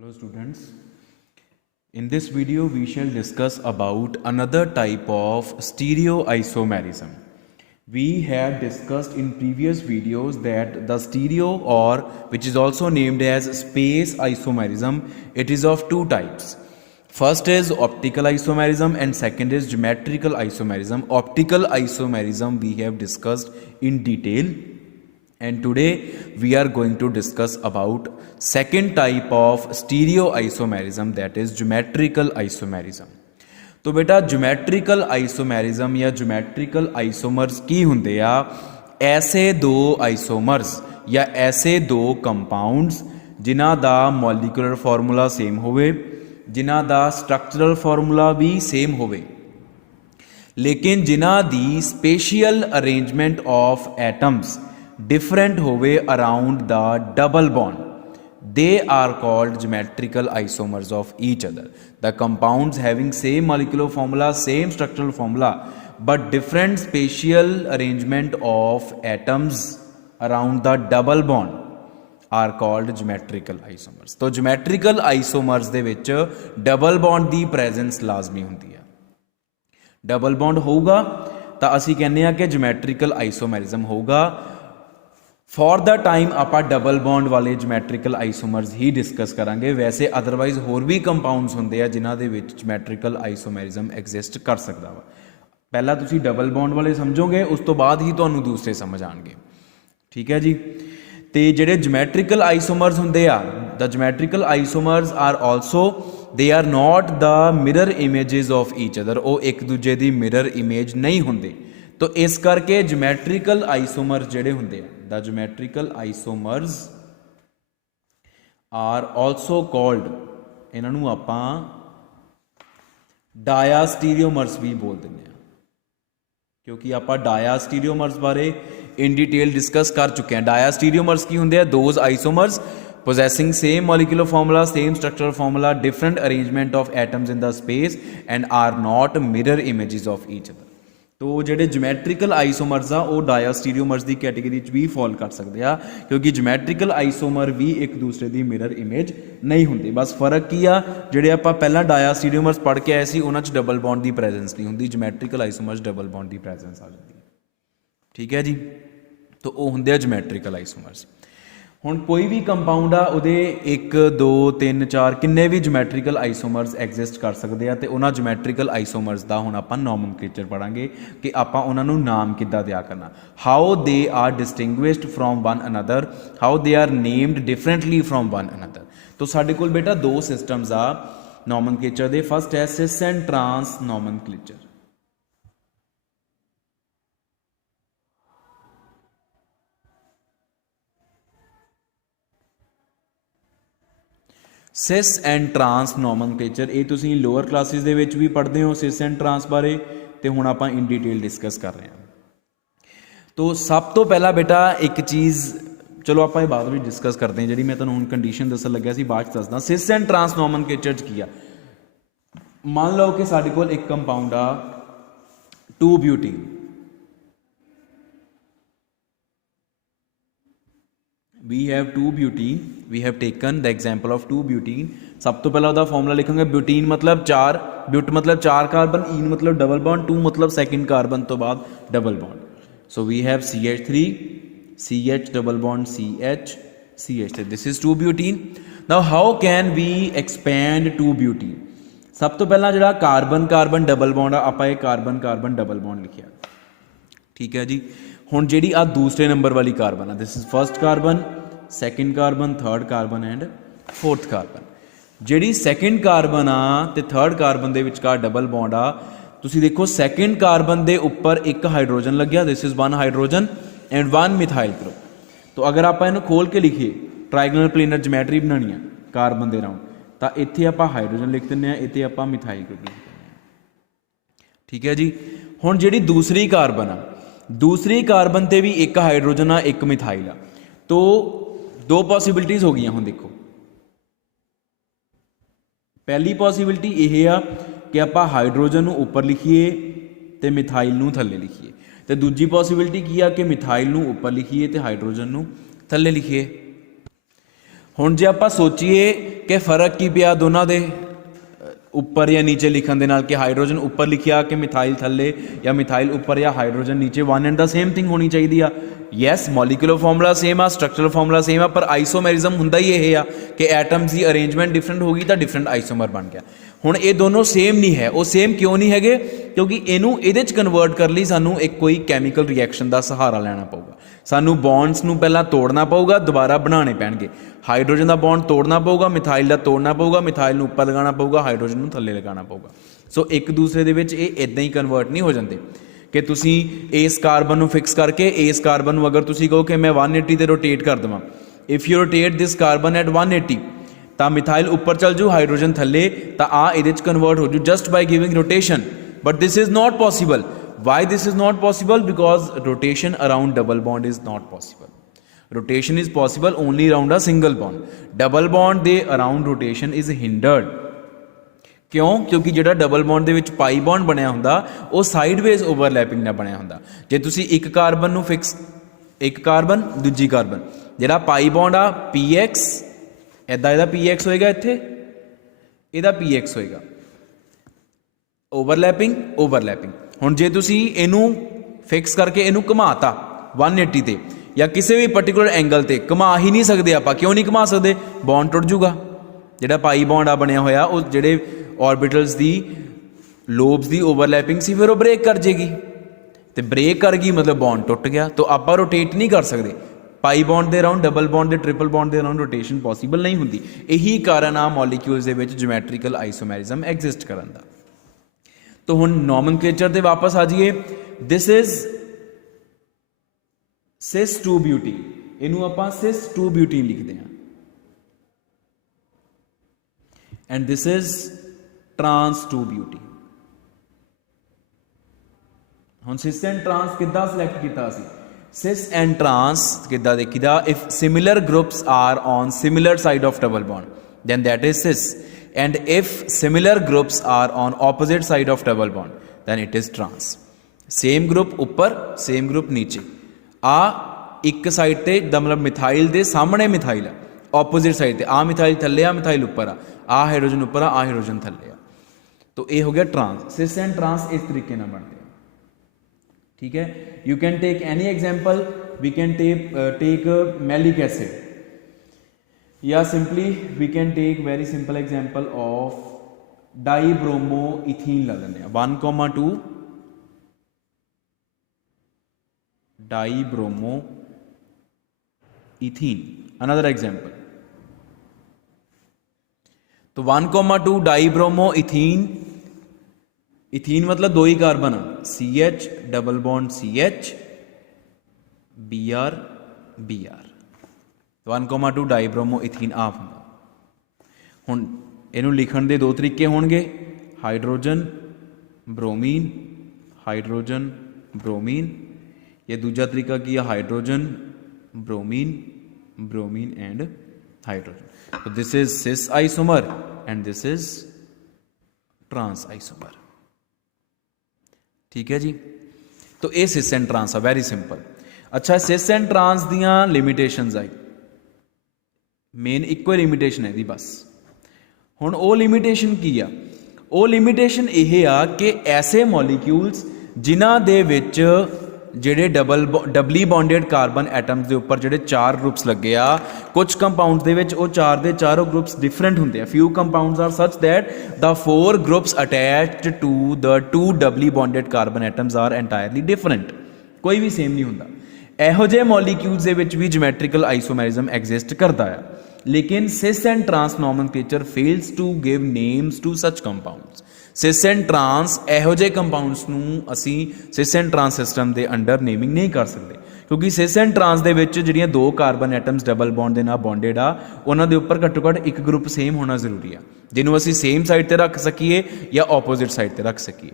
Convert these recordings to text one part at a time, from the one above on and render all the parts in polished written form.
Hello students, in this video we shall discuss about another type of stereoisomerism. We have discussed in previous videos that the stereo, or which is also named as space isomerism, it is of two types. First is optical isomerism and second is geometrical isomerism. Optical isomerism we have discussed in detail, and today we are going to discuss about second type of stereoisomerism, that is geometrical isomerism. तो बेटा geometrical isomerism या geometrical isomers की हुंदे आ ऐसे दो isomers या ऐसे दो कंपाउंड्स जिन्हां दा मॉलिक्यूलर फार्मूला सेम होवे, जिन्हां दा स्ट्रक्चरल फार्मूला भी सेम होवे, लेकिन जिन्हां दी spatial arrangement of atoms different होवे around the double bond. They are called geometrical isomers of each other. The compounds having same molecular formula, same structural formula, but different spatial arrangement of atoms around the double bond are called geometrical isomers. तो geometrical isomers ਦੇ ਵਿੱਚ double bond ਦੀ presence ਲਾਜ਼ਮੀ ਹੁੰਦੀ ਹੈ. double bond ਹੋਊਗਾ ਤਾਂ ਅਸੀਂ ਕਹਿੰਦੇ ਆ ਕਿ geometrical isomerism ਹੋਊਗਾ. फॉर द टाइम ਆਪਾਂ डबल बॉन्ड वाले ਜਮੈਟ੍ਰੀਕਲ ਆਈਸੋਮਰਸ ਹੀ ਡਿਸਕਸ ਕਰਾਂਗੇ. ਵੈਸੇ ਅਦਰਵਾਈਜ਼ ਹੋਰ ਵੀ ਕੰਪਾਊਂਡਸ ਹੁੰਦੇ ਆ ਜਿਨ੍ਹਾਂ ਦੇ ਵਿੱਚ ਜਮੈਟ੍ਰੀਕਲ ਆਈਸੋਮੈਰਿਜ਼ਮ ਐਗਜ਼ਿਸਟ ਕਰ ਸਕਦਾ ਵਾ. ਪਹਿਲਾਂ ਤੁਸੀਂ ਡਬਲ ਬੌਂਡ ਵਾਲੇ ਸਮਝੋਗੇ, ਉਸ ਤੋਂ ਬਾਅਦ ਹੀ ਤੁਹਾਨੂੰ ਦੂਸਰੇ ਸਮਝ ਆਣਗੇ. ਠੀਕ ਹੈ ਜੀ. ਤੇ ਜਿਹੜੇ ਜਮੈਟ੍ਰੀਕਲ ਆਈਸੋਮਰਸ ਹੁੰਦੇ ਆ, the geometrical isomers are also they are not the mirror images of each other. ਉਹ ਇੱਕ ਦੂਜੇ ਦੀ ਮਿਰਰ ਇਮੇਜ ਨਹੀਂ ਹੁੰਦੇ. तो इस करके ज्योमैट्रिकल आइसोमर्स जेडे हुंदे आ, the geometrical isomers are also called, इन्हां नूं आपां डायास्टीरियोमर्स भी बोल दिंदे आ, क्योंकि आपां डायास्टीरियोमर्स बारे इन डिटेल डिस्कस कर चुके हैं. डायास्टीरियोमर्स की हुंदे आ? Those isomers possessing same molecular formula, same structural formula, different arrangement of atoms in the space and are not mirror images of each other. तो ਜਿਹੜੇ ਜਮੈਟ੍ਰੀਕਲ ਆਈਸੋਮਰਸ ਆ ਉਹ ਡਾਇਆਸਟੀਰੀਓਮਰਸ ਦੀ ਕੈਟੇਗਰੀ 'ਚ ਵੀ ਫਾਲ ਕਰ ਸਕਦੇ ਆ, ਕਿਉਂਕਿ ਜਮੈਟ੍ਰੀਕਲ ਆਈਸੋਮਰ ਵੀ ਇੱਕ ਦੂਸਰੇ ਦੀ ਮਿਰਰ ਇਮੇਜ ਨਹੀਂ ਹੁੰਦੀ. ਬਸ ਫਰਕ ਕੀ ਆ, ਜਿਹੜੇ ਆਪਾਂ ਪਹਿਲਾਂ ਡਾਇਆਸਟੀਰੀਓਮਰਸ ਪੜ੍ਹ ਕੇ ਆਏ ਸੀ ਉਹਨਾਂ 'ਚ ਡਬਲ ਬੌਂਡ ਦੀ ਪ੍ਰੈਜ਼ੈਂਸ ਨਹੀਂ ਹੁੰਦੀ. ਜਮੈਟ੍ਰੀਕਲ ਆਈਸੋਮਰਸ ਡਬਲ ਬੌਂਡ ਦੀ ਪ੍ਰੈਜ਼ੈਂਸ ਆ ਜਾਂਦੀ. ਠੀਕ ਹੈ ਜੀ. ਤਾਂ ਉਹ ਹੁੰਦੇ ਆ ਜਮੈਟ੍ਰੀਕਲ ਆਈਸੋਮਰਸ. ਹੁਣ ਕੋਈ ਵੀ ਕੰਪਾਊਂਡ ਆ ਉਹਦੇ 1 2 3 4 ਕਿੰਨੇ ਵੀ ਜਮੈਟ੍ਰੀਕਲ ਆਈਸੋਮਰਸ ਐਗਜ਼ਿਸਟ ਕਰ ਸਕਦੇ ਆ, ਤੇ ਉਹਨਾਂ ਜਮੈਟ੍ਰੀਕਲ ਆਈਸੋਮਰਸ ਦਾ ਹੁਣ ਆਪਾਂ ਨੋਮਨਕਲੇਚਰ ਪੜਾਂਗੇ ਕਿ ਆਪਾਂ ਉਹਨਾਂ ਨੂੰ ਨਾਮ ਕਿੱਦਾਂ ਦਿਆ ਕਰਨਾ. How they are distinguished from one another, how they are named differently from one another. ਤਾਂ ਸਾਡੇ ਕੋਲ ਬੇਟਾ ਦੋ ਸਿਸਟਮਸ ਆ ਨੋਮਨਕਲੇਚਰ ਦੇ. ਫਸਟ ਹੈ cis and trans nomenclature. Cis and trans nomenclature ये तुसीं लोअर क्लासिस दे विच भी पढ़ते हो सिस एंड ट्रांस बारे, तो हुण आपां इन डिटेल डिस्कस कर रहे हैं. तो सब तो पहला बेटा एक चीज़, चलो आपां ये बाद में डिस्कस करते हैं, जी मैं तुहानूं हुण कंडीशन दस्सण लग्या सी बाद च दसदा. सिस एंड ट्रांस नोमनकलेचर च की आ, मान लो कि साडे कोल एक कंपाउंड आ two butene. We have two butene, we have taken the example of two butene. सब तो पहला उसका फॉर्मूला लिखेंगे. ब्यूटीन मतलब 4, ब्यूट मतलब 4 कार्बन, इन मतलब डबल बॉन्ड, 2 मतलब सेकंड कार्बन तो बाद double bond. So we have CH3, CH double bond CH, CH3. This is two butene. Now how can we expand two butene? सब तो पहला जो कार्बन कार्बन डबल बॉन्ड आ, आप कार्बन कार्बन डबल बॉन्ड लिखिया. ठीक है जी. हुण जिहड़ी आ दूसरे नंबर वाली कार्बन आ, this is first carbon, second carbon, third carbon and fourth carbon. जिहड़ी सैकेंड कार्बन आ ते थर्ड कार्बन दे विचकार डबल बॉन्ड आ, तुसीं देखो सैकेंड कार्बन दे उपर एक हाइड्रोजन लग्या, this is 1 hydrogen and 1 methyl group. तो अगर आप इन्हूं खोल के लिखिए, ट्राइगोनल प्लेनर जमैट्री बनानी है कार्बन दे राउंड, तो इत्थे आपां हाइड्रोजन लिख दिंदे आ, इत्थे आपां मिथाइल ग्रुप लिख दिंदे आ. ठीक है जी. हुण जिहड़ी दूसरी कार्बन आ, दूसरी कार्बन ते भी एक हाइड्रोजन आ, एक मिथाइल आ. तो दो पॉसिबिलिटीज़ हो गई. हुण देखो, पहली पॉसिबिलिटी यह आ कि आप हाइड्रोजन नूं उपर लिखीए तो मिथाइल नूं थल्ले लिखीए, तो दूजी पॉसिबिलिटी की आ कि मिथाइल नूं उपर लिखीए तो हाइड्रोजन नूं थल्ले लिखीए. ਹੁਣ ਜੇ ਆਪਾਂ ਸੋਚੀਏ ਕਿ फ़र्क ਕੀ ਪਿਆ ਦੋਨਾਂ ਦੇ ਉੱਪਰ ਜਾਂ ਨੀਚੇ ਲਿਖਣ ਦੇ ਨਾਲ ਕਿ ਹਾਈਡਰੋਜਨ ਉੱਪਰ ਲਿਖਿਆ ਕਿ ਮਿਥਾਈਲ ਥੱਲੇ ਜਾਂ ਮਿਥਾਈਲ ਉੱਪਰ ਜਾਂ ਹਾਈਡਰੋਜਨ ਨੀਚੇ, one and the same thing ਹੋਣੀ ਚਾਹੀਦੀ ਆ। ਯੈਸ ਮੋਲੀਕੂਲਰ ਫਾਰਮੂਲਾ ਸੇਮ ਆ, ਸਟਰਕਚਰਲ ਫਾਰਮੂਲਾ ਸੇਮ ਆ, ਪਰ ਆਈਸੋਮੈਰਿਜ਼ਮ ਹੁੰਦਾ ਹੀ ਇਹ ਆ ਕਿ ਐਟਮਸ ਦੀ ਅਰੇਂਜਮੈਂਟ ਡਿਫਰੈਂਟ ਹੋ ਗਈ ਤਾਂ ਡਿਫਰੈਂਟ ਆਈਸੋਮਰ ਬਣ ਗਿਆ। ਹੁਣ ਇਹ ਦੋਨੋਂ ਸੇਮ ਨਹੀਂ ਹੈ। ਉਹ ਸੇਮ ਕਿਉਂ ਨਹੀਂ ਹੈਗੇ? ਕਿਉਂਕਿ ਇਹਨੂੰ ਇਹਦੇ 'ਚ ਕਨਵਰਟ ਕਰਨ ਲਈ ਸਾਨੂੰ ਇੱਕ ਕੋਈ ਕੈਮੀਕਲ ਰਿਐਕਸ਼ਨ ਦਾ ਸਹਾਰਾ ਲੈਣਾ ਪਊਗਾ। ਸਾਨੂੰ ਬੌਂਡਸ ਨੂੰ ਪਹਿਲਾਂ ਤੋੜਨਾ ਪਊਗਾ, ਦੁਬਾਰਾ ਬਣਾਉਣੇ ਪੈਣਗੇ। ਹਾਈਡਰੋਜਨ ਦਾ ਬੌਂਡ ਤੋੜਨਾ ਪਊਗਾ, ਮਿਥਾਈਲ ਦਾ ਤੋੜਨਾ ਪਊਗਾ, ਮਿਥਾਈਲ ਨੂੰ ਉੱਪਰ ਲਗਾਉਣਾ ਪਊਗਾ, ਹਾਈਡਰੋਜਨ ਨੂੰ ਥੱਲੇ ਲਗਾਉਣਾ ਪਊਗਾ। ਸੋ ਇੱਕ ਦੂਸਰੇ ਦੇ ਵਿੱਚ ਇਹ ਇੱਦਾਂ ਹੀ ਕਨਵਰਟ ਨਹੀਂ ਹੋ ਜਾਂਦੇ ਕਿ ਤੁਸੀਂ ਇਸ ਕਾਰਬਨ ਨੂੰ ਫਿਕਸ ਕਰਕੇ ਇਸ ਕਾਰਬਨ ਨੂੰ ਅਗਰ ਤੁਸੀਂ ਕਹੋ ਕਿ ਮੈਂ 180 ਤੇ ਰੋਟੇਟ ਕਰ ਦੇਵਾਂ, if you rotate this carbon at 180 ਤਾਂ ਮਿਥਾਈਲ ਉੱਪਰ ਚੱਲ ਜੂ, ਹਾਈਡਰੋਜਨ ਥੱਲੇ, ਤਾਂ ਆ ਇਹਦੇ 'ਚ ਕਨਵਰਟ ਹੋ ਜੂ just by giving rotation. But this is not possible. Why this is not possible? Because rotation around double bond is not possible. Rotation is possible only around a single bond. Double bond ਦੇ around rotation is hindered. ਕਿਉਂ? ਕਿਉਂਕਿ ਜਿਹੜਾ double bond ਦੇ ਵਿੱਚ ਪਾਈ bond ਬਣਿਆ ਹੁੰਦਾ ਉਹ ਸਾਈਡਵੇਜ਼ overlapping ਨਾਲ ਬਣਿਆ ਹੁੰਦਾ। ਜੇ ਤੁਸੀਂ ਇੱਕ ਕਾਰਬਨ ਨੂੰ ਫਿਕਸ, ਇੱਕ ਕਾਰਬਨ ਦੂਜੀ ਕਾਰਬਨ, ਜਿਹੜਾ ਪਾਈ ਬੌਂਡ ਆ PX, ਇੱਦਾਂ ਇਹਦਾ PX ਹੋਏਗਾ, ਇੱਥੇ ਇਹਦਾ PX ਹੋਏਗਾ, ਓਵਰਲੈਪਿੰਗ ਓਵਰਲੈਪਿੰਗ। ਹੁਣ ਜੇ ਤੁਸੀਂ ਇਹਨੂੰ ਫਿਕਸ ਕਰਕੇ ਇਹਨੂੰ ਘੁਮਾਤਾ 180 ਤੇ ਜਾਂ ਕਿਸੇ ਵੀ ਪਰਟੀਕੂਲਰ ਐਂਗਲ ਤੇ, ਘੁਮਾ ਹੀ ਨਹੀਂ ਸਕਦੇ ਆਪਾਂ। ਕਿਉਂ ਨਹੀਂ ਘੁਮਾ ਸਕਦੇ? ਬੌਂਡ ਟੁੱਟ ਜੂਗਾ। ਜਿਹੜਾ ਪਾਈ ਬੌਂਡ ਆ ਬਣਿਆ ਹੋਇਆ ਉਹ ਜਿਹੜੇ ਔਰਬਿਟਲਸ ਦੀ ਲੋਬਸ ਦੀ ਓਵਰਲੈਪਿੰਗ ਸੀ ਫਿਰ ਉਹ ਬ੍ਰੇਕ ਕਰ ਜੇਗੀ, ਤੇ ਬ੍ਰੇਕ ਕਰ ਗਈ ਮਤਲਬ ਬੌਂਡ ਟੁੱਟ ਗਿਆ। ਤਾਂ ਆਪਾਂ ਰੋਟੇਟ ਨਹੀਂ ਕਰ ਸਕਦੇ। ਪਾਈ ਬੌਂਡ ਦੇ ਅਰਾਊਂਡ, ਡਬਲ ਬੌਂਡ ਦੇ, ਟ੍ਰਿਪਲ ਬੌਂਡ ਦੇ ਅਰਾਊਂਡ ਰੋਟੇਸ਼ਨ ਪੋਸੀਬਲ ਨਹੀਂ ਹੁੰਦੀ। ਇਹੀ ਕਾਰਨ ਆ ਮੋਲੀਕਿਊਲਸ ਦੇ ਵਿੱਚ ਜਿਓਮੈਟ੍ਰੀਕਲ ਆਈਸੋਮੈਰਿਜ਼ਮ ਐਗਜ਼ਿਸਟ ਕਰਨ ਦਾ। तो हुण नॉमनक्लेचर ते वापस आ जाइए। दिस इज सिस 2 ब्यूटीन, इनू आपां सिस 2 ब्यूटीन लिखते हैं, and this is trans 2 butene. हुण सिस एंड ट्रांस किद्दां सिलेक्ट कीता सी? सिस एंड ट्रांस किद्दां देखीदा? If similar groups are on similar side of double bond then that is cis, and if similar groups are on opposite side of double bond then it is trans। same group ऊपर same group नीचे, आ एक side ते मतलब methyl दे सामने methyl है, opposite side ते आ methyl थल्ले आ methyl ऊपर आ हाइड्रोजन ऊपर आ हाइड्रोजन थल्ले आ। तो ये हो गया ट्रांस। सिस एंड ट्रांस इस तरीके ना बनते हैं, ठीक है। You can take any example, we can take maleic acid, या simply we can take very simple example of dibromoethene ला लेने 1,2 डाईब्रोमोइथीन, अनदर एग्जाम्पल। तो 1,2 डाईब्रोमोइथीन, इथीन मतलब दो ही carbon, CH double bond CH Br Br, 1,2 dibromoethene आ ਹੁੰਦਾ। ਹੁਣ ਇਹਨੂੰ ਲਿਖਣ ਦੇ ਦੋ ਤਰੀਕੇ ਹੋਣਗੇ, ਹਾਈਡਰੋਜਨ ਬ੍ਰੋਮੀਨ, ਹਾਈਡਰੋਜਨ ਬ੍ਰੋਮੀਨ। ਇਹ ਦੂਜਾ ਤਰੀਕਾ ਕੀ ਹੈ? Hydrogen bromine, bromine and hydrogen. So this is cis isomer and this is trans isomer. ठीक है जी। तो ये cis and trans है, वेरी सिंपल। अच्छा, cis and trans दियां लिमिटेशंस आई, मेन इक्को लिमिटेशन है दी बस। हुण वो लिमिटेशन की आ? वो लिमिटेशन यह आ कि ऐसे मॉलीक्यूल्स जिन्हां दे विच ਜਿਹੜੇ ਡਬਲੀ ਬੌਂਡਡ ਕਾਰਬਨ ਐਟਮਸ ਦੇ ਉੱਪਰ ਜਿਹੜੇ 4 ਗਰੁੱਪਸ ਲੱਗੇ ਆ, ਕੁਝ ਕੰਪਾਊਂਡਸ ਦੇ ਵਿੱਚ ਉਹ 4 ਦੇ ਚਾਰੋਂ ਗਰੁੱਪਸ ਡਿਫਰੈਂਟ ਹੁੰਦੇ ਆ। Few compounds are such that the 4 groups attached to the 2 doubly bonded carbon atoms are entirely different, ਕੋਈ ਵੀ ਸੇਮ ਨਹੀਂ ਹੁੰਦਾ। ਇਹੋ ਜਿਹੇ ਮੋਲੀਕਿਊਲਸ ਦੇ ਵਿੱਚ ਵੀ ਜਿਓਮੈਟ੍ਰੀਕਲ ਆਈਸੋਮੈਰਿਜ਼ਮ ਐਗਜ਼ਿਸਟ ਕਰਦਾ ਆ, ਲੇਕਿਨ cis and trans nomenclature fails to give names to such compounds. Cis and trans ਇਹੋ ਜਿਹੇ ਕੰਪਾਊਂਡਸ ਨੂੰ ਅਸੀਂ ਸਿਸ ਐਂਡ ਟਰਾਂਸ ਸਿਸਟਮ ਦੇ ਅੰਡਰ ਨੇਮਿੰਗ ਨਹੀਂ ਕਰ ਸਕਦੇ, ਕਿਉਂਕਿ ਸਿਸ ਐਂਡ ਟਰਾਂਸ ਦੇ ਵਿੱਚ ਜਿਹੜੀਆਂ 2 ਕਾਰਬਨ ਐਟਮਸ ਡਬਲ ਬੌਂਡ ਦੇ ਨਾਲ ਬੌਂਡਡ ਆ, ਉਹਨਾਂ ਦੇ ਉੱਪਰ ਘੱਟੋ ਘੱਟ ਇੱਕ ਗਰੁੱਪ ਸੇਮ ਹੋਣਾ ਜ਼ਰੂਰੀ ਆ, ਜਿਹਨੂੰ ਅਸੀਂ ਸੇਮ ਸਾਈਡ ਤੇ ਰੱਖ ਸਕੀਏ ਜਾਂ ਆਪੋਜ਼ਿਟ ਸਾਈਡ ਤੇ ਰੱਖ ਸਕੀਏ।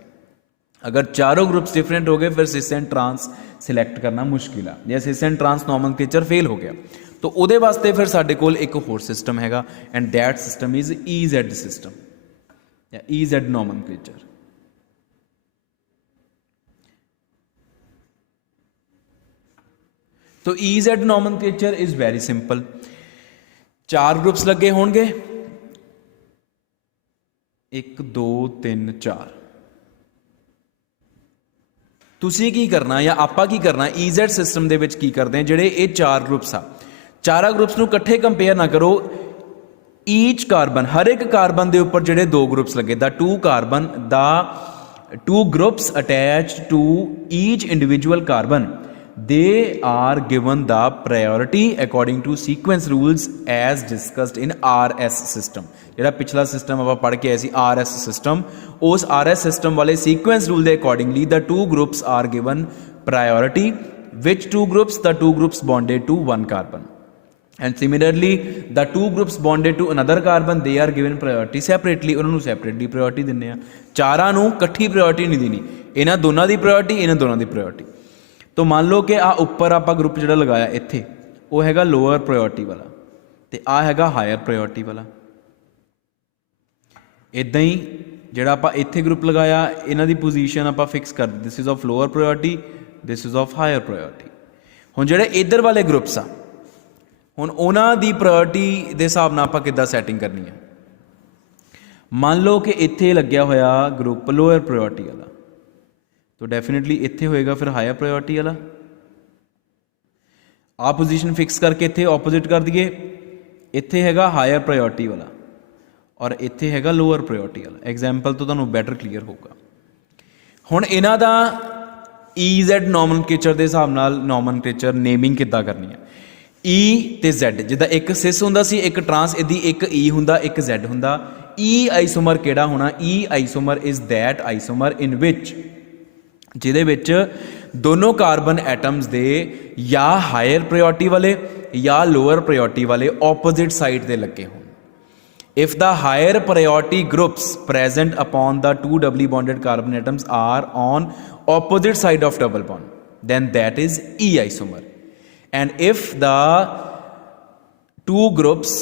ਅਗਰ ਚਾਰੋਂ ਗਰੁੱਪਸ ਡਿਫਰੈਂਟ ਹੋ ਗਏ ਫਿਰ ਸਿਸ ਐਂਡ ਟਰਾਂਸ ਸਿਲੈਕਟ ਕਰਨਾ ਮੁਸ਼ਕਿਲ ਆ, ਜਾਂ ਸਿਸ ਐਂਡ ਟਰਾਂਸ ਨੋਮਨਕਲੇਚਰ ਫੇਲ ਹੋ ਗਿਆ। ਤਾਂ ਉਹਦੇ ਵਾਸਤੇ ਫਿਰ ਸਾਡੇ ਕੋਲ ਇੱਕ ਹੋਰ ਸਿਸਟਮ ਹੈਗਾ, and that system is EZ system या EZ nomenclature। तो EZ nomenclature is very simple। 4 groups लगे होणगे 1 2 3 4 ਤੁਸੀਂ ਕੀ ਕਰਨਾ ਜਾਂ ਆਪਾਂ ਕੀ ਕਰਨਾ EZ ਸਿਸਟਮ ਦੇ ਵਿੱਚ ਕੀ ਕਰਦੇ ਆ ਜਿਹੜੇ ਇਹ 4 ਗਰੁੱਪਸ ਆ ਚਾਰਾਂ ਗਰੁੱਪਸ ਨੂੰ ਇਕੱਠੇ ਕੰਪੇਅਰ ਨਾ ਕਰੋ ਈਚ ਕਾਰਬਨ ਹਰ ਇੱਕ ਕਾਰਬਨ ਦੇ ਉੱਪਰ ਜਿਹੜੇ 2 ਗਰੁੱਪਸ ਲੱਗੇ ਦਾ 2 groups attached to each individual carbon they are given the priority according to sequence rules as discussed in RS system ਜਿਹੜਾ ਪਿਛਲਾ ਸਿਸਟਮ ਆਪਾਂ ਪੜ੍ਹ ਕੇ ਆਏ ਸੀ RS system ਉਸ RS system ਵਾਲੇ sequence rule ਦੇ accordingly the 2 groups are given priority which 2 groups the 2 groups bonded to one carbon and similarly the 2 groups bonded to another carbon they are given priority separately ਉਹਨਾਂ ਨੂੰ separately priority ਦਿੰਦੇ ਆ ਚਾਰਾਂ ਨੂੰ ਇਕੱਠੀ priority ਨਹੀਂ ਦੇਣੀ ਇਹਨਾਂ ਦੋਨਾਂ ਦੀ priority ਇਹਨਾਂ ਦੋਨਾਂ ਦੀ priority तो मान लो कि आ उपर आप ग्रुप जो लगाया इत्थे वो हैगा लोअर प्रायोरिटी वाला तो आ हैगा हायर प्रायोरिटी वाला इदां ही जिहड़ा आप इत्थे ग्रुप लगाया इन्हां दी पोजीशन आप फिक्स कर this is of lower priority this is of higher priority हुण जिहड़े इधर वाले ग्रुप्स आ हुण उन्हां दी प्रायोरिटी दे हिसाब नाल आपां किद्दां सैटिंग करनी है मान लो कि इत्थे लग्या होया ग्रुप लोअर प्रायोरिटी वाला तो डेफिनेटली इत्थे होएगा फिर हायर प्रायोरिटी वाला आ पोजीशन फिक्स करके इत्थे ऑपोजिट कर दिए इत्थे हैगा हायर प्रायोरिटी वाला और इत्थे हैगा लोअर प्रायोरिटी वाला एग्जाम्पल तो तुहानूं बैटर क्लीयर होगा हुण इन्हां दा EZ नॉमनक्लेचर के हिसाब नाल नॉमनक्लेचर नेमिंग किद्दां करनी है E ते Z जिद्दां एक सिस हुंदा सी एक ट्रांस इहदी एक E हुंदा एक Z हुंदा E आइसोमर किहड़ा होना E isomer is that isomer in which जिहदे विच दोनों कार्बन एटम्स दे या हायर प्रायोरिटी वाले या लोअर प्रायोरिटी वाले ऑपोजिट साइड दे लगे होण if the higher priority groups present upon the 2 doubly bonded carbon atoms are on opposite side of double bond then that is E isomer and if the 2 groups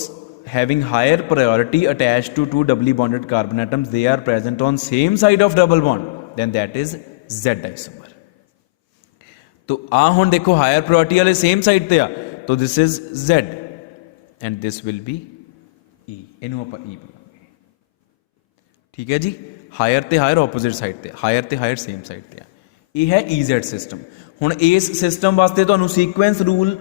having higher priority attached to 2 doubly bonded carbon atoms they are present on same side of double bond then that is Z isomer तो आ हुण देखो higher priority वाले same side ते आ तो this is Z and this will be E इनू आपां E बोलांगे ठीक है जी हायर ते हायर ऑपोजिट साइड ते हायर ते हायर सेम साइड ते आ ये है EZ सिस्टम हुण इस सिस्टम वास्ते तुहानूं सीक्वेंस रूल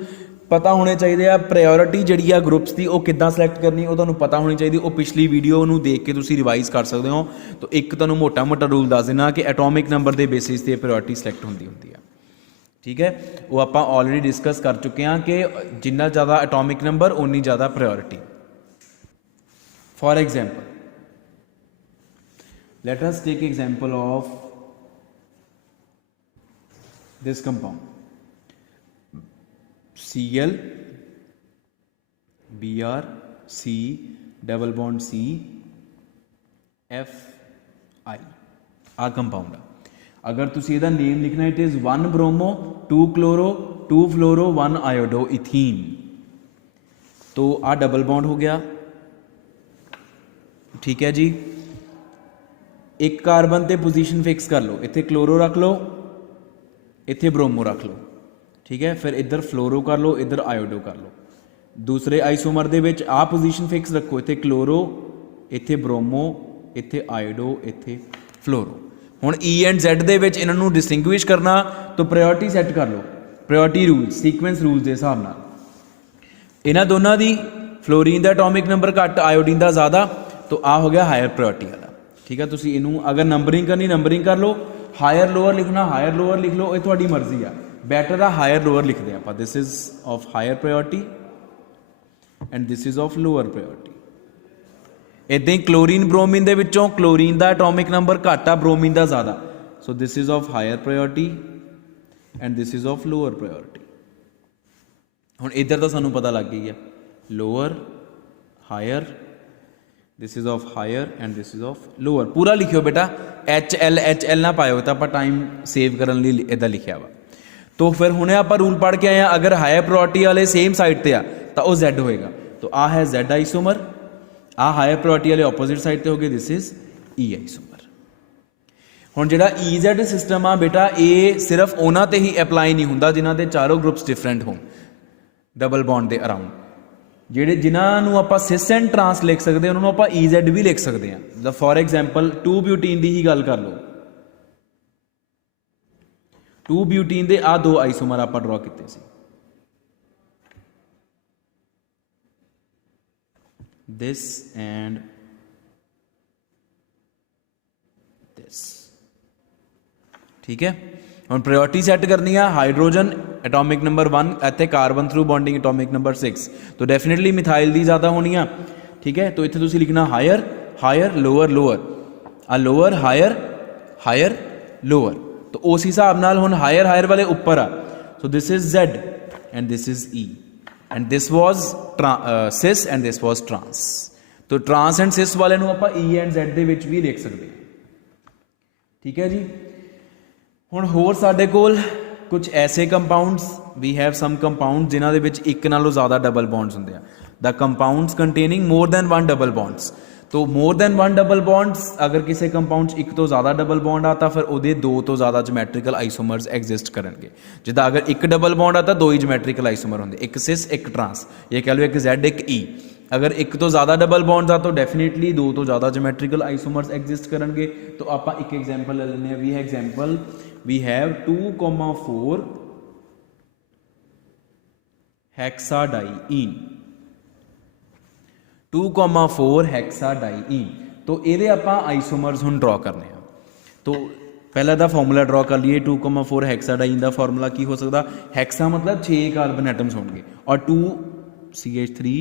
पता होने चाहिए आ प्रायोरिटी जिहड़ी आ ग्रुप्स की किद्दां सिलेक्ट करनी वो तुहानूं पता होनी चाहिए वो पिछली वीडियो नूं देख के तुसीं रिवाइज कर सकते हो तो एक तुहानूं मोटा मोटा रूल दस देना कि एटॉमिक नंबर के बेसिस ते प्रायोरिटी सिलेक्ट होंदी है ठीक है वो आपां ऑलरेडी डिस्कस कर चुके हैं कि जिन्ना ज़्यादा एटॉमिक नंबर उन्नी ज़्यादा priority for example let us take example of this compound Cl Br C double bond C F I आ कंपाउंड अगर तुसी इहदा नेम लिखना it is 1 bromo 2 chloro 2 fluoro 1 iodo ethene तो आ डबल बॉन्ड हो गया ठीक है जी एक कार्बन ते पोजीशन फिक्स कर लो इत्थे क्लोरो रख लो इत्थे ब्रोमो रख लो ठीक है फिर इधर फ्लोरो कर लो इधर आयोडो कर लो दूसरे आइसोमर दे विच आ पोजीशन फिक्स रखो इत्थे क्लोरो इत्थे ब्रोमो इत्थे आयोडो इत्थे फ्लोरो हुण E एंड Z दे विच इन्हां नूं डिस्टिंग्विश करना तो प्रायोरिटी सैट कर low priority rules sequence rules के हिसाब नाल इन्हां दोनों दी फ्लोरीन दा एटॉमिक नंबर घट आयोडीन दा ज़्यादा तो आ हो गया हायर प्रायोरिटी वाला ठीक है तुसीं इनू अगर नंबरिंग करनी नंबरिंग कर लो हायर लोअर लिखना हायर लोअर लिख लो ये तुहाडी मर्जी आ बैटर आ हायर लोअर लिखते हैं आप this is of higher priority and this is of lower priority इदां ही क्लोरीन ब्रोमीन दे विचों क्लोरीन दा एटॉमिक नंबर घट आ ब्रोमीन दा ज़्यादा so this is of higher priority and this is of lower priority हुण इधर तो सानूं पता लग गई है lower higher this is of higher and this is of lower पूरा लिखियो बेटा HL ना पायो तो आप टाइम सेव करने लई इदां लिखिया वा तो फिर हुणे आप रूल पढ़ के आए हैं अगर हायर प्रायोरिटी वाले सेम साइड ते आ तो वह Z होएगा तो आ है Z आइसोमर आ हायर प्रायोरिटी वाले ऑपोजिट साइड ते हो गए दिस इज E आइसोमर हुण जिहड़ा EZ सिस्टम आ बेटा ये सिर्फ उन्हां ते ही अप्लाई नहीं हुंदा जिन्हां दे चारों ग्रुप्स डिफरेंट होण डबल बॉन्ड दे अराउंड ਜਿਹੜੇ ਜਿਨ੍ਹਾਂ ਨੂੰ ਆਪਾਂ ਸਿਸ ਐਂਡ ਟਰਾਂਸ ਲਿਖ ਸਕਦੇ ਉਹਨਾਂ ਨੂੰ ਆਪਾਂ EZ ਵੀ ਲਿਖ ਸਕਦੇ ਹਾਂ। ਜਿੱਦਾਂ ਫੋਰ ਐਗਜ਼ਾਮਪਲ 2 ਬਿਊਟੀਨ ਦੀ ਹੀ ਗੱਲ ਕਰ ਲਓ। 2 ਬਿਊਟੀਨ ਦੇ ਆ ਦੋ ਆਈਸੋਮਰ ਆਪਾਂ ਡਰਾ ਕੀਤੇ ਸੀ। this and this, ठीक है। ਹੁਣ ਪ੍ਰਾਇੋਰਟੀ ਸੈੱਟ ਕਰਨੀ ਆ। ਹਾਈਡਰੋਜਨ ਐਟੋਮਿਕ ਨੰਬਰ 1 ਇੱਥੇ carbon through bonding atomic number 6 तो डेफिनेटली मिथाइल ਦੀ ਜ਼ਿਆਦਾ ਹੋਣੀ ਆ, ठीक है। तो ਇੱਥੇ ਤੁਸੀਂ ਲਿਖਣਾ ਹਾਇਰ ਹਾਇਰ ਲੋਅਰ ਲੋਅਰ, ਆ ਲੋਅਰ ਹਾਇਰ ਹਾਇਰ ਲੋਅਰ। तो उस हिसाब नाल हुण हायर हायर वाले ऊपर आ। So this is Z and this is E and this was cis and this was trans. तो ट्रांस एंड सिस वाले नूं आपां E एंड Z दे विच भी लिख सकते हैं, ठीक है जी। हुण होर साडे कोल कुछ ऐसे compounds, we have some compound जिन्हां दे विच एक नालों ज़्यादा डबल बॉन्ड्स हुंदे आ। The compounds containing more than 1 double bonds. तो मोर दैन 1 डबल बॉन्ड्स, अगर किसी कंपाउंड एक तो ज़्यादा डबल बॉन्ड आता फिर वो 2 तो ज़्यादा जोमैट्रिकल आइसोमर्स एग्जिस्ट करेंगे। जिदा अगर एक डबल बॉन्ड आता 2 ही जोमैट्रिकल आइसोमर होंगे, एक सिस एक ट्रांस, ये कह लो एक Z एक E। अगर एक तो ज़्यादा डबल बॉन्ड्स आ तो डेफिनेटली 2 तो ज़्यादा जोमैट्रिकल आइसोमर्स एग्जिस्ट करेंगे। तो आप एक एग्जाम्पल ले लें। वी है एग्जाम्पल, वी हैव 2,4 हेक्साडाइईन, 2,4 हेक्साडाइईन। तो ये आपां आइसोमर्स हुण ड्रॉ करने हैं। तो पहला दा फॉर्मूला ड्रॉ कर लिए। 2,4 हेक्साडाइईन का फॉर्मूला की हो सकता, हेक्सा मतलब 6 कार्बन एटम्स होंगे और 2 CH3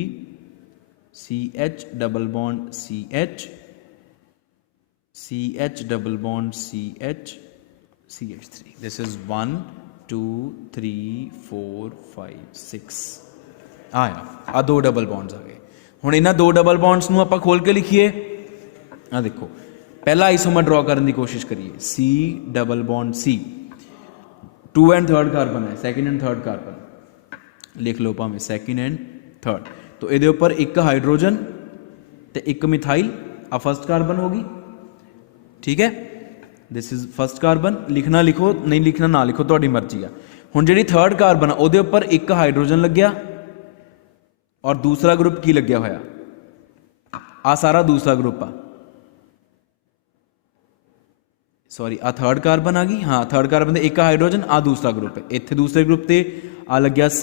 CH double bond CH CH double bond CH CH3। This is 1 2 3 4 5 6 आया, आ 2 डबल बॉन्ड्स आ गए। हुण इन्हां 2 डबल बॉन्ड्स नूं आपां खोल के लिखिए। आ देखो, पहला आइसोमर ड्रॉ करने की कोशिश करिए। C double bond C, 2 and 3 carbon है, 2nd एंड 3rd कार्बन लिख लो भावें 2nd एंड 3rd। तो ये उपर एक हाइड्रोजन तो एक मिथाइल, आ 1st कार्बन होगी, ठीक है। दिस इज 1st कार्बन, लिखना लिखो नहीं लिखना ना लिखो, तुहाडी मर्जी आ। हुण जिहड़ी 3rd कार्बन आ उहदे उपर एक हाइड्रोजन लग्या और दूसरा ग्रुप की लग्या होया, आ सारा दूसरा ग्रुप आ, सॉरी आ 3rd कार्बन आ गई। हाँ 3rd कार्बन एक हाइड्रोजन, आ दूसरा ग्रुप है। इत्थे दूसरे ग्रुप ते आ लग्या C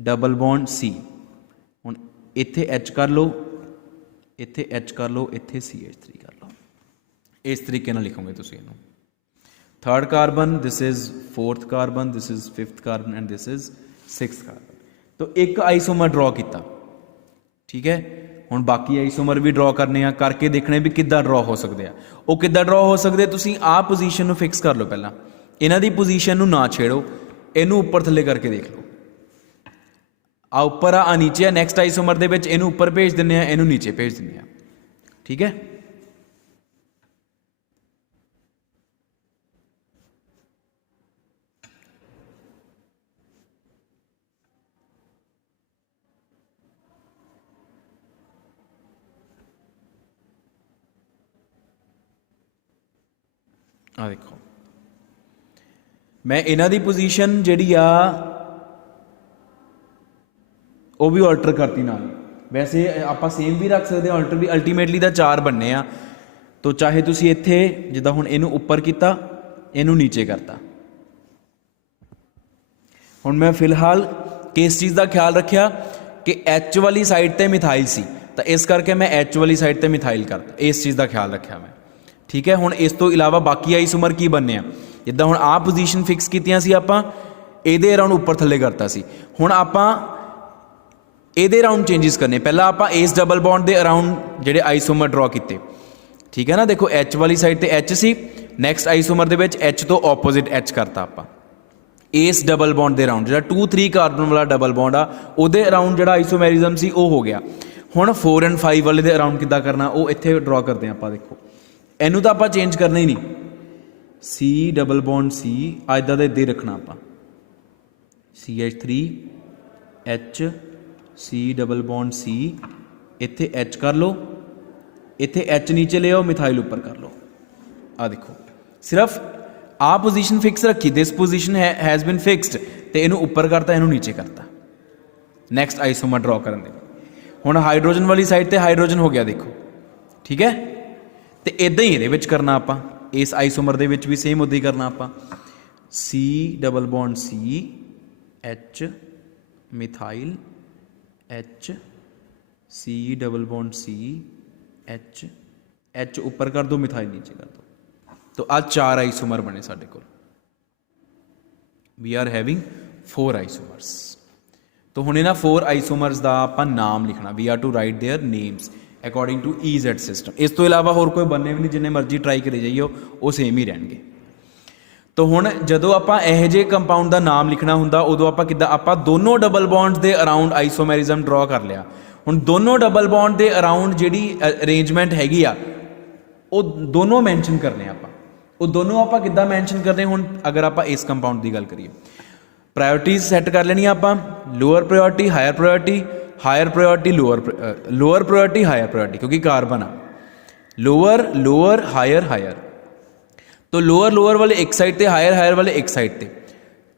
डबल बॉन्ड C। हुण इत्थे H कर लो, इत्थे H कर लो, इत्थे CH3 कर लो। इस तरीके नाल लिखोगे तुसीं इहनूं। 3rd carbon, this is 4th carbon, this is 5th carbon and this is 6th carbon. तो एक आइसोमर ड्रॉ किया, ठीक है। हुण बाकी आइसोमर भी ड्रॉ करने आ, करके देखने भी किद्दां ड्रॉ हो सकते हैं। वो किद्दां ड्रॉ हो सकते, तुसीं आ पोजीशन नूं फिक्स कर लो पहला, इन्हां दी पोजीशन नूं ना छेड़ो, इनू उपर थले करके देख लो। आ उपर आ नीचे आ, नैक्सट आइसोमर दे विच इनू उपर भेज दिंदे आ, इनू नीचे भेज दिंदे आ, ठीक है। आ देखो, मैं इन्हां दी पोजीशन जिहड़ी आ वो भी अल्टर करती ना। वैसे आप सेम भी रख सकते, अल्टर भी, अल्टीमेटली दा 4 बनने आ। तो चाहे तुसी इत्थे जिद्दां हुण इनू उपर किया, इनू नीचे करता। हुण मैं फिलहाल किस चीज़ का ख्याल रखिया कि H वाली साइड ते मिथाइल सी, तो इस करके मैं H वाली साइड ते मिथाइल करता, इस चीज़ का ख्याल रखिया मैं, ठीक है। हुण इस तो इलावा बाकी आइसोमर की बनने आ, जिद्दां हुण आ पोजीशन फिक्स कीतियां सी आपां, इहदे अराउंड उपर थल्ले करता सी। हुण आपां इहदे अराउंड चेंजिस करने, पहला आपां इस डबल बॉन्ड के अराउंड जिहड़े आइसोमर ड्रॉ किए, ठीक है ना। देखो H वाली साइड ते H सी, नैक्सट आइसोमर दे विच H तो ऑपोजिट H करता आपां, इस डबल बॉन्ड के अराउंड जिहड़ा 2-3 कार्बन वाला डबल बॉन्ड आ उहदे अराउंड जिहड़ा आइसोमेरिज्म सी वो हो गया। हुण 4 एंड 5 वाले दे अराउंड किद्दां करना, वो इत्थे ड्रॉ करते हैं आपां। देखो इनू तो आपां चेंज करना ही नहीं, C डबल बॉन्ड C इदां दा इदां ही रखना आपां, CH3 H C double bond C, इत्थे H कर लो, इत्थे H नीचे ले आओ, मिथाइल उपर कर लो। आ देखो सिर्फ आ पोजीशन फिक्स रखी, this position has been fixed, तो इनू उपर करता, इनू नीचे करता। नैक्सट आइसोमर ड्रॉ करने हुण हाइड्रोजन वाली साइड ते हाइड्रोजन हो गया देखो, ठीक है। तो इदां ही ये करना आपां, इस आइसोमर दे विच भी सेम उदां ही करना आपां। C double bond C H methyl H C double bond C H H ऊपर कर दो, मिथाइल नीचे कर दो। तो आज 4 आइसोमर बने साडे कोल। We are having 4 isomers. तो हुण इन्हां 4 आइसोमर्स का आपां नाम लिखना। We are to write their names according to EZ system. इस तो इलावा होर कोई बनने भी नहीं, जिन्ने मर्जी ट्राई करी जाइए वो सेम ही रहणगे। तो हुण जदों आपां इहो जिहे कंपाउंड का नाम लिखना हुंदा उदों आपां किद्दां, आपां दोनों डबल बॉन्ड्स दे अराउंड आइसोमेरिज्म ड्रॉ कर लिया। हुण दोनों डबल बॉन्ड दे अराउंड जिहड़ी अरेंजमेंट हैगी आ वो दोनों मैंशन करने आपां। वो दोनों आपां किद्दां मैंशन करने? हुण अगर आपां इस कंपाउंड की गल करिए, प्रायोरिटीज सैट कर लेनी आपां, lower priority higher priority, higher priority lower priority higher priority, क्योंकि कार्बन आ लोअर लोअर हायर हायर। तो लोअर लोअर वाले एक साइड ते, हायर हायर वाले एक साइड ते।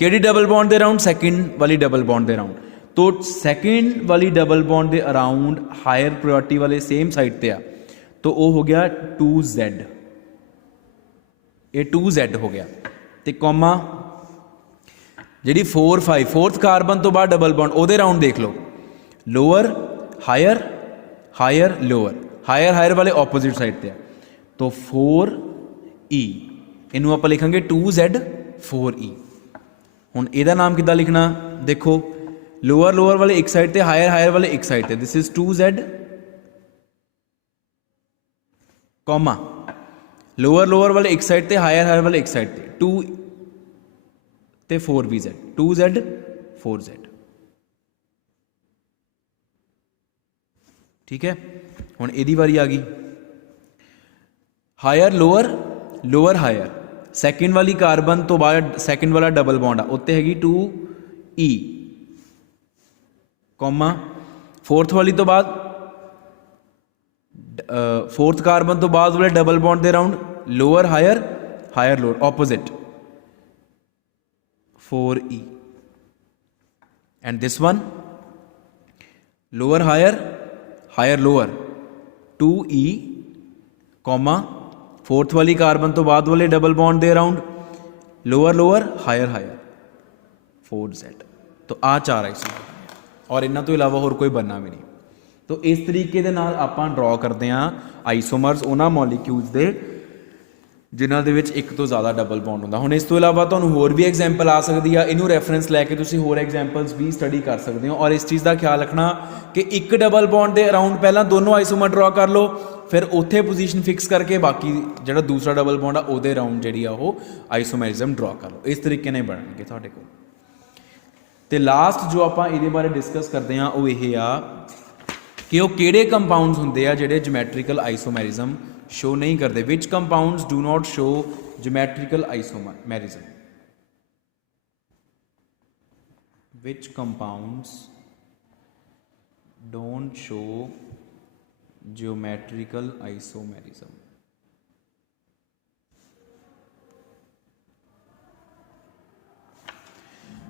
केड़ी डबल बॉन्ड दे अराउंड? सेकंड वाली डबल बॉन्ड दे अराउंड। तो सेकंड वाली डबल बॉन्ड दे अराउंड हायर प्रायोरिटी वाले सेम साइड ते आ, तो वो हो गया 2Z, ये 2Z हो गया। तो कॉमा जी 4 5 फोर्थ कार्बन तो बाद डबल बॉन्ड वो राउंड देख लो, lower higher higher lower, higher higher वाले ऑपोजिट साइड पे। तो 4E इनू आप लिखेंगे 2Z 4E। हुण इहदा नाम किद्दां लिखना? देखो लोअर लोअर वाले एक साइड ते, हायर हायर वाले एक साइड ते। This is 2Z comma lower lower वाले एक साइड ते, हायर हायर वाले एक साइड ते, 2 ते 4VZ 2Z 4Z, ठीक है। हुण इहदी वारी आ गई, higher lower lower higher, second वाली कार्बन तो बाद सैकेंड वाला डबल बॉन्ड आ उत्ते हैगी 2E कॉमा फोर्थ वाली तो बाद फोर्थ कार्बन तो बाद वाले डबल बॉन्ड दे round lower higher higher lower opposite 4E and this one lower higher higher lower 2E comma fourth वाली कार्बन तो बाद वाले डबल बॉन्ड दे around lower lower higher higher 4Z। तो आ 4 आइसोमर और इन्हां तो इलावा होर कोई बनना भी नहीं। तो इस तरीके दे नाल आपां ड्रॉ करते हैं आइसोमर्स उन्हां मॉलीक्यूल्स दे जिन्हां दे विच एक तो ज़्यादा डबल बॉन्ड हुंदा। हुण इस तो इलावा तुहानूं होर भी एग्जाम्पल आ सकदी आ, इनू रैफरेंस लैके तुसीं होर एग्जाम्पल्स भी स्टडी कर सकते हो। और इस चीज़ का ख्याल रखना कि एक डबल बॉन्ड के अराउंड पहला दोनों आइसोमर ड्रॉ कर लो, फिर उत्थे पोजीशन फिक्स करके बाकी जो दूसरा डबल बॉन्ड आ उहदे अराउंड जी आइसोमेरिज्म ड्रॉ कर लो। इस तरीके नाल बनणगे तुहाडे कोल। ते लास्ट जो आपां इहदे बारे डिस्कस करते हैं वो यह आ कि वो किहड़े कंपाउंड्स हुंदे आ जिहड़े ज्योमैट्रिकल आइसोमेरिज्म शो नहीं करते। Which compounds do not show geometrical isomerism? Which compounds don't show geometrical isomerism?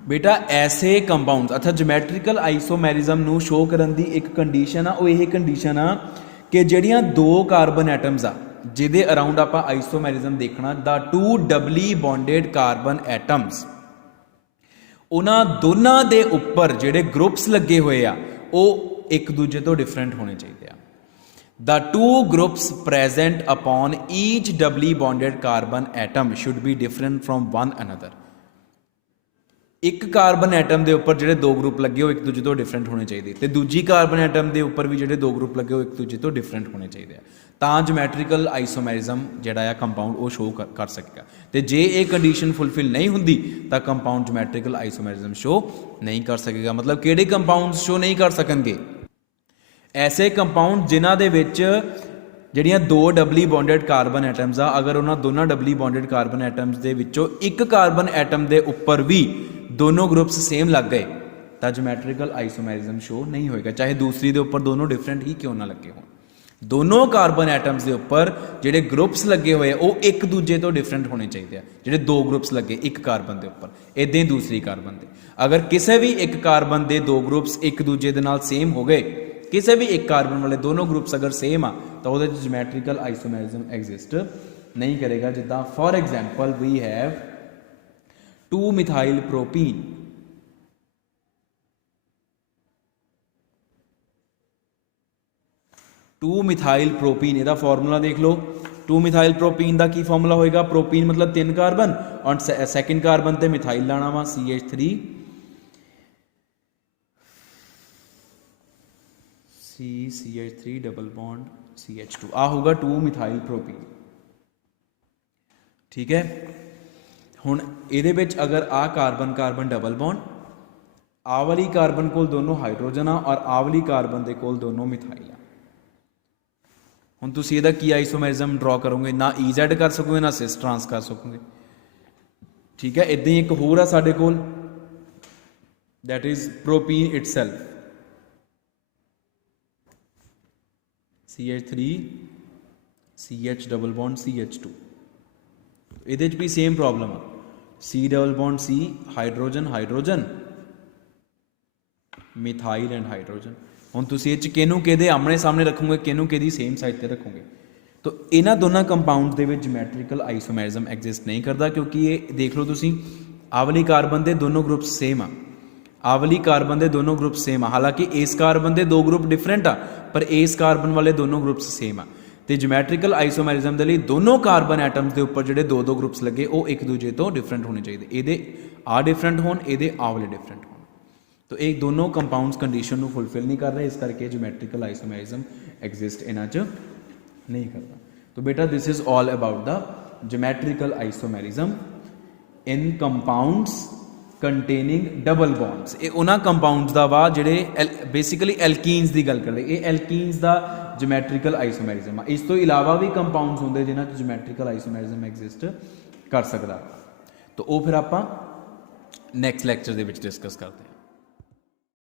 बेटा ऐसे कंपाउंड्स अच्छा ज्योमैट्रिकल आइसोमेरिज्म नू शो करन दी एक कंडीशन आ, वो यह कंडीशन आ कि ਜਿਹੜੀਆਂ दो कार्बन एटम्स आ जिहदे अराउंड आप आइसोमेरिज्म देखना, the 2 doubly bonded carbon atoms उन्होंने दोनों के उपर जिहड़े ग्रुप्स लगे हुए आ वो एक दूजे तो डिफरेंट होने चाहिए। The 2 groups present upon each doubly bonded carbon atom should be different from one another. एक कार्बन एटम के उपर जो दो ग्रुप लगे वो एक दूजे तो डिफरेंट होने चाहिए, तो दूजी कार्बन एटम के उपर भी जो दो ग्रुप लगे वो एक दूजे तो डिफरेंट होने चाहिए, तो ज्योमैट्रिकल आइसोमेरिज्म जोड़ा कंपाउंड वो शो कर सकेगा। तो जे ये कंडीशन फुलफिल नहीं होंगी तो कंपाउंड ज्योमैट्रिकल आइसोमेरिज्म शो नहीं कर सकेगा। मतलब किहड़े कंपाउंड शो नहीं कर सकणगे? ऐसे कंपाउंड जिन्हां दे विच ਜਿਹੜੀਆਂ दो डबली बॉन्डेड कार्बन एटम्स आ, अगर उन्होंने दोनों डबली बॉन्डेड कार्बन एटम्स के विचों एक कार्बन एटम के उपर भी दोनों ग्रुप्स सेम लग गए तो ज्योमैट्रिकल आइसोमेरिज्म शो नहीं होएगा, चाहे दूसरी के उपर दोनों डिफरेंट ही क्यों ना लगे हो। दोनों कार्बन एटम्स के उपर जिहड़े ग्रुप्स लगे हुए वो एक दूजे तो डिफरेंट होने चाहिए। जिहड़े दो ग्रुप्स लगे एक कार्बन के उपर इदां ही दूसरी कार्बन के, अगर किसी भी एक कार्बन के दो ग्रुप्स एक दूजे के नाल सेम हो गए किसी भी एक कार्बन वाले दोनों ग्रुप्स अगर सेम आ तो वो ज्योमैट्रिकल आइसोमेरिज्म एग्जिस्ट नहीं करेगा। जिदा for example we have 2 methyl propene, two methyl propene, ਇਹਦਾ ਫਾਰਮੂਲਾ देख लो। 2 मिथाइल प्रोपीन का की फॉर्मूला होएगा, प्रोपीन मतलब 3 कार्बन और सैकेंड कार्बन ते मिथाइल लाना वा CH3 CH3 double bond CH2, आ होगा 2 मिथाइल प्रोपीन। ठीक है, हुण इहदे विच अगर आ कार्बन कार्बन डबल बॉन्ड, आ वाली कार्बन कोल दोनों हाइड्रोजन आ और आ वाली कार्बन दे कोल दोनों मिथाइल आ। हुण तुसीं इहदा की आइसोमेरिज्म ड्रॉ करोगे, ना EZ कर सकोगे ना सिस ट्रांस कर सकोगे। ठीक है, इदां ही एक होर आ साडे कोल, that is propene itself CH3 CH double bond CH2। इहदे च भी सेम प्रॉब्लम आ, C double bond C hydrogen hydrogen methyl and hydrogen. हुण तुसीं इह च किहनूं किहदे आमने सामने रखोगे, किहनूं किहदी सेम साइड ते रखोगे। तो इन्हां दोनों कंपाउंड्स दे विच ज्योमैट्रिकल आइसोमेरिज्म एग्जिस्ट नहीं करता, क्योंकि ये देख लो तुसीं आ वाली कार्बन दे दोनों ग्रुप्स सेम आ, आ वाली कार्बन दे दोनों ग्रुप्स सेम आ, हालांकि इस कार्बन दे 2 ग्रुप डिफरेंट आ पर इस कार्बन वाले दोनों ग्रुप्स सेम आ। तो ज्योमैट्रिकल आइसोमेरिज्म दे लई दोनों कार्बन एटम्स के उपर जिहड़े 2-2 ग्रुप्स लगे वो एक दूजे तो डिफरेंट होने चाहिए, इहदे आ डिफरेंट होण, इहदे आ वाले डिफरेंट होण। तो एक दोनों कंपाउंड्स कंडीशन को फुलफिल नहीं कर रहे, इस करके ज्योमैट्रिकल आइसोमेरिज्म एग्जिस्ट इन्हां च नहीं करता। तो बेटा this is all about the geometrical isomerism in compounds containing double bonds. ये उन्हां कंपाउंड्स दा वा जिहड़े बेसिकली एल्कीन्स की गल करदे, ये एल्कीन्स दा ज्योमैट्रिकल आइसोमेरिज्म आ। इस तो इलावा भी कंपाउंड्स होंदे जिन्हां च ज्योमैट्रिकल आइसोमेरिज्म एग्जिस्ट कर सकदा। तो वो फिर आपां नैक्सट लैक्चर दे विच डिस्कस करते हैं।